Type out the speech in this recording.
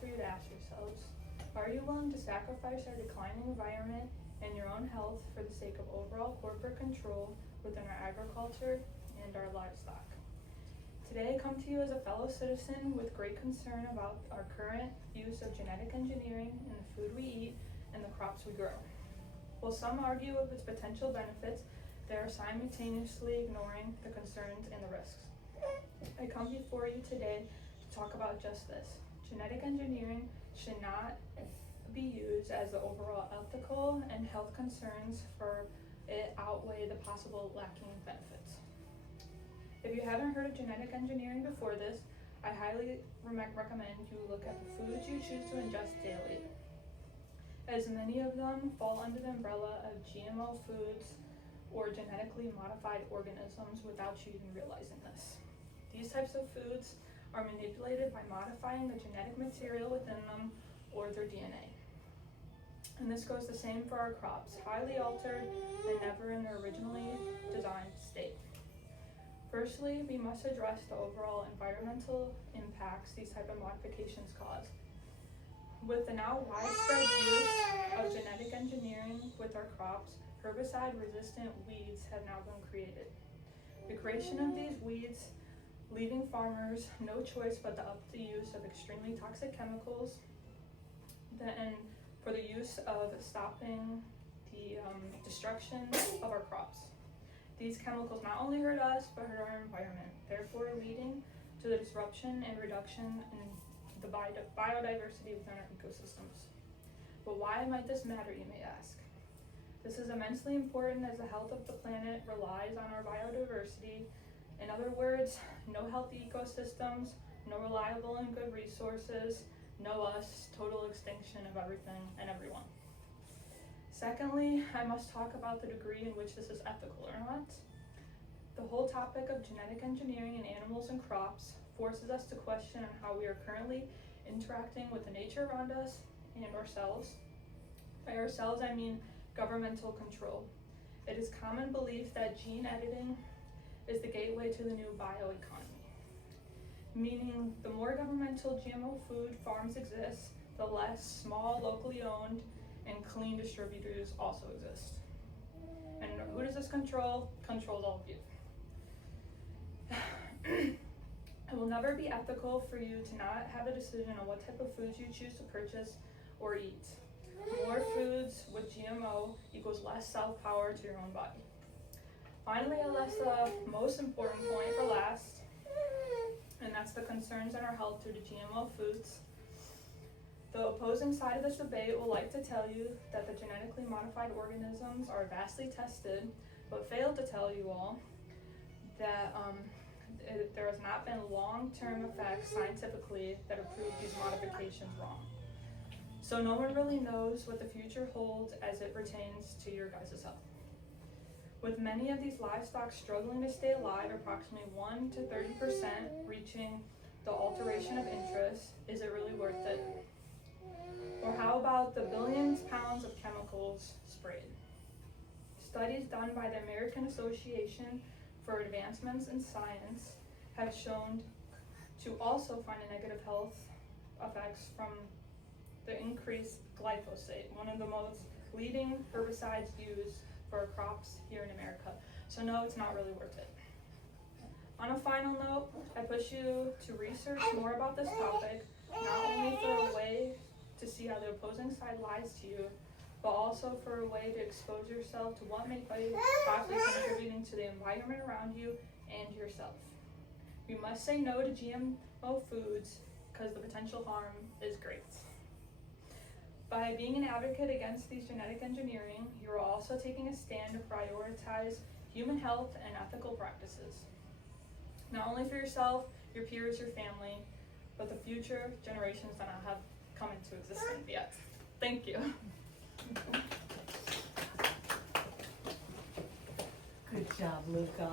for you to ask yourselves. Are you willing to sacrifice our declining environment and your own health for the sake of overall corporate control within our agriculture and our livestock? Today I come to you as a fellow citizen with great concern about our current use of genetic engineering in the food we eat and the crops we grow. While some argue of its potential benefits, they are simultaneously ignoring the concerns and the risks. I come before you today to talk about just this. Genetic engineering should not be used as the overall ethical and health concerns for it outweigh the possible lacking benefits. If you haven't heard of genetic engineering before this, I highly recommend you look at the foods you choose to ingest daily, as many of them fall under the umbrella of GMO foods or genetically modified organisms without you even realizing this. These types of foods are manipulated by modifying the genetic material within them or their DNA. And this goes the same for our crops, highly altered and never in their originally designed state. Firstly, we must address the overall environmental impacts these type of modifications cause. With the now widespread use of genetic engineering with our crops, herbicide-resistant weeds have now been created. The creation of these weeds leaving farmers no choice but to up the use of extremely toxic chemicals and for the use of stopping the destruction of our crops. These chemicals not only hurt us, but hurt our environment, therefore leading to the disruption and reduction in the biodiversity within our ecosystems. But why might this matter, you may ask? This is immensely important as the health of the planet relies on our biodiversity. In other words, no healthy ecosystems, no reliable and good resources, no us, total extinction of everything and everyone. Secondly, I must talk about the degree in which this is ethical or not. The whole topic of genetic engineering in animals and crops forces us to question on how we are currently interacting with the nature around us and ourselves. By ourselves, I mean governmental control. It is common belief that gene editing is the gateway to the new bioeconomy, meaning the more governmental GMO food farms exist, the less small, locally owned, and clean distributors also exist. And who does this control? Controls all of you. It will never be ethical for you to not have a decision on what type of foods you choose to purchase or eat. More foods with GMO equals less self-power to your own body. Finally, I left the most important point for last, and that's the concerns on our health due to GMO foods. The opposing side of this debate will like to tell you that the genetically modified organisms are vastly tested, but fail to tell you all that there has not been long-term effects scientifically that have proved these modifications wrong. So no one really knows what the future holds as it pertains to your guys' health. With many of these livestock struggling to stay alive, approximately 1 to 30% reaching the alteration of interest, is it really worth it? Or how about the billions of pounds of chemicals sprayed? Studies done by the American Association for Advancements in Science have shown to also find a negative health effects from the increased glyphosate, one of the most leading herbicides used for crops here in America. So no, it's not really worth it. On a final note, I push you to research more about this topic, not only for a way to see how the opposing side lies to you, but also for a way to expose yourself to what may be possibly contributing to the environment around you and yourself. You must say no to GMO foods because the potential harm is great. By being an advocate against these genetic engineering, you are also taking a stand to prioritize human health and ethical practices. Not only for yourself, your peers, your family, but the future generations that have come into existence yet. Thank you. Good job, Luca.